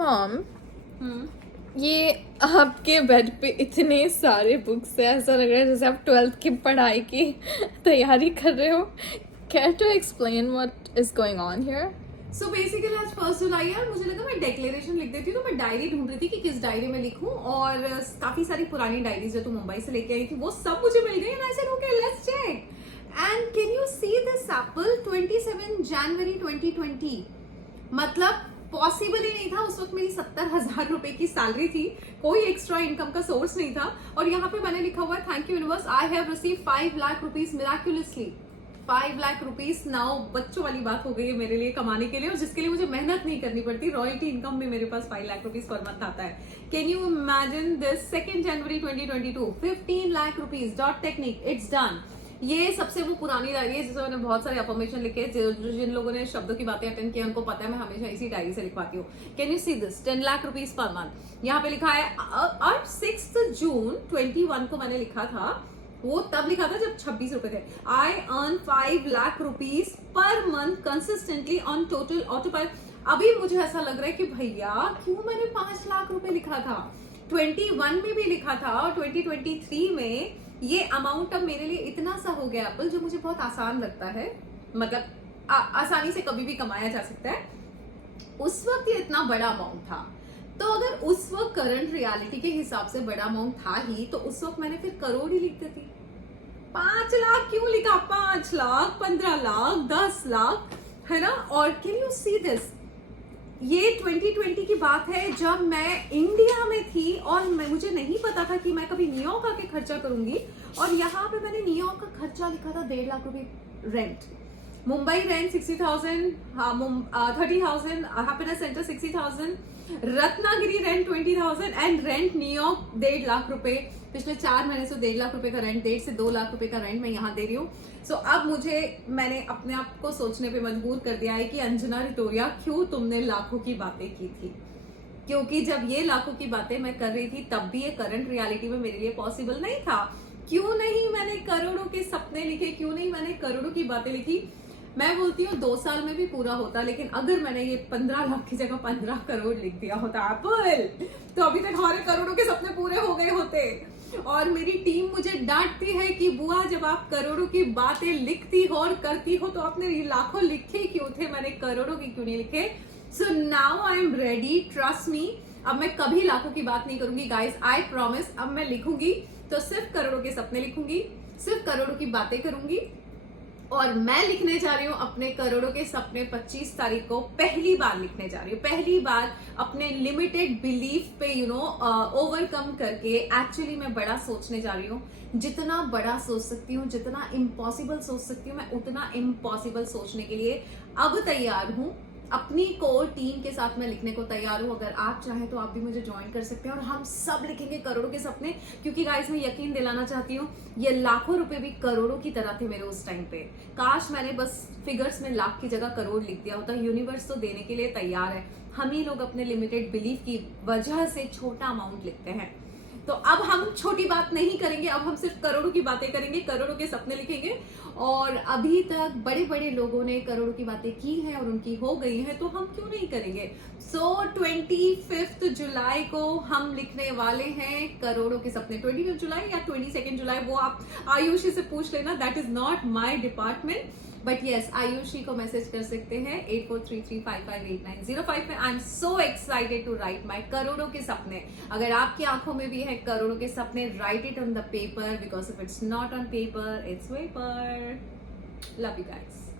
Mom, ये आपके bed पे इतने सारे बुक्स हैं, ऐसा लग रहा है जैसे आप 12th की पढ़ाई की तैयारी कर रहे हो. Care to explain what is going on here? So basically आज 1 जुलाई है और मुझे लगा मैं डिक्लेरेशन लिख देती हूँ. तो मैं डायरी ढूंढ रही थी कि किस डायरी में लिखूं और काफी सारी पुरानी डायरीज जो तुम मुंबई से लेके आई थी वो सब मुझे मिल गई. And I said okay let's check. And can you see this apple 27 January 2020. मतलब पॉसिबल ही नहीं था. उस वक्त मेरी 70,000 रुपए की सैलरी थी, कोई एक्स्ट्रा इनकम का सोर्स नहीं था. और यहाँ पे मैंने लिखा हुआ है thank you universe, I have receive 5 lakh rupees miraculously. 5 lakh rupees now बच्चों वाली बात हो गई है मेरे लिए कमाने के लिए, और जिसके लिए मुझे मेहनत नहीं करनी पड़ती. रॉयल्टी इनकम में मेरे पास 5 लाख रुपीज पर मंथ आता है. Can you imagine this. 2 January 2022 15 lakh rupees. Dot technique, it's done. ये सबसे वो पुरानी डायरी है जिसमें मैंने बहुत सारे अफर्मेशन लिखे. जिन लोगों ने शब्दों की बातें अटेंड किया उनको पता है मैं हमेशा इसी डायरी से लिखवाती हूँ. Can you see this 10 lakh rupees per month. यहाँ पे लिखा है. और 6 जून 21 को मैंने लिखा था. वो तब लिखा था जब 26 रुपए थे. I earn 5 lakh rupees per month consistently on total autopilot. अभी मुझे ऐसा लग रहा है कि भैया क्यों मैंने 5 लाख रुपए लिखा था. 21 में भी लिखा था और 2023 में ये अमाउंट अब मेरे लिए इतना सा हो गया एप्पल, जो मुझे बहुत आसान लगता है. मतलब आसानी से कभी भी कमाया जा सकता है. उस वक्त ये इतना बड़ा अमाउंट था. तो अगर उस वक्त करंट रियलिटी के हिसाब से बड़ा अमाउंट था ही, तो उस वक्त मैंने फिर करोड़ ही लिख देती. 5 लाख क्यों लिखा? 5 लाख, 15 लाख, 10 लाख, है ना. और कैन यू सी दिस. ये 2020 की बात है जब मैं इंडिया में थी और मुझे नहीं पता था कि मैं कभी न्यूयॉर्क आके खर्चा करूंगी. और यहाँ पे मैंने न्यूयॉर्क का खर्चा लिखा था 1.5 लाख रुपए rent. Mumbai rent 60,000, 30,000, happiness centre 60,000, Ratnagiri rent 20,000 and rent New York 1.5 lakh रुपए. पिछले 4 महीने से 1.5 लाख रुपए का रेंट, 1.5 से 2 लाख रुपए का रेंट मैं यहाँ दे रही हूँ. सो अब मैंने अपने आप को सोचने पे मजबूर कर दिया है कि अंजना रिटोरिया क्यों तुमने लाखों की बातें की थी. क्योंकि जब ये लाखों की बातें मैं कर रही थी तब भी ये करंट रियलिटी में मेरे लिए पॉसिबल नहीं था. क्यों नहीं मैंने करोड़ों के सपने लिखे, क्यों नहीं मैंने करोड़ों की बातें लिखी. मैं बोलती हूँ 2 साल में भी पूरा होता, लेकिन अगर मैंने ये 15 लाख की जगह 15 करोड़ लिख दिया होता एप्पल, तो अभी तक हमारे करोड़ों के सपने पूरे हो गए होते. और मेरी टीम मुझे डांटती है कि बुआ जब आप करोड़ों की बातें लिखती हो और करती हो तो आपने लाखों लिखे क्यों थे, मैंने करोड़ों की क्यों नहीं लिखे. So now I am ready, trust me. अब मैं कभी लाखों की बात नहीं करूंगी गाइस, आई प्रॉमिस. अब मैं लिखूंगी तो सिर्फ करोड़ों के सपने लिखूंगी, सिर्फ करोड़ों की बातें करूंगी. और मैं लिखने जा रही हूँ अपने करोड़ों के सपने 25 तारीख को पहली बार लिखने जा रही हूँ. पहली बार अपने लिमिटेड बिलीफ पे ओवरकम करके एक्चुअली मैं बड़ा सोचने जा रही हूँ. जितना बड़ा सोच सकती हूँ, जितना इम्पॉसिबल सोच सकती हूँ, मैं उतना इम्पॉसिबल सोचने के लिए अब तैयार हूँ. अपनी कोर टीम के साथ मैं लिखने को तैयार हूँ. अगर आप चाहें तो आप भी मुझे ज्वाइन कर सकते हैं और हम सब लिखेंगे करोड़ों के सपने. क्योंकि गाइस मैं यकीन दिलाना चाहती हूँ ये लाखों रुपए भी करोड़ों की तरह थे मेरे उस टाइम पे. काश मैंने बस फिगर्स में लाख की जगह करोड़ लिख दिया होता. यूनिवर्स तो देने के लिए तैयार है. हम ही लोग अपने लिमिटेड बिलीफ की वजह से छोटा अमाउंट लिखते हैं. तो अब हम छोटी बात नहीं करेंगे, अब हम सिर्फ करोड़ों की बातें करेंगे, करोड़ों के सपने लिखेंगे. और अभी तक बड़े बड़े लोगों ने करोड़ों की बातें की हैं और उनकी हो गई हैं, तो हम क्यों नहीं करेंगे. सो 25 जुलाई को हम लिखने वाले हैं करोड़ों के सपने. 25 जुलाई या 22 जुलाई वो आप आयुषी से पूछ लेना, that is not my department. But yes, Ayushi को मैसेज कर सकते हैं 8433558905 में. I am so excited to write my करोड़ों के सपने. अगर आपकी आंखों में भी है करोड़ों के सपने, right it on the paper, because if it's not on paper it's vapour. Love you guys.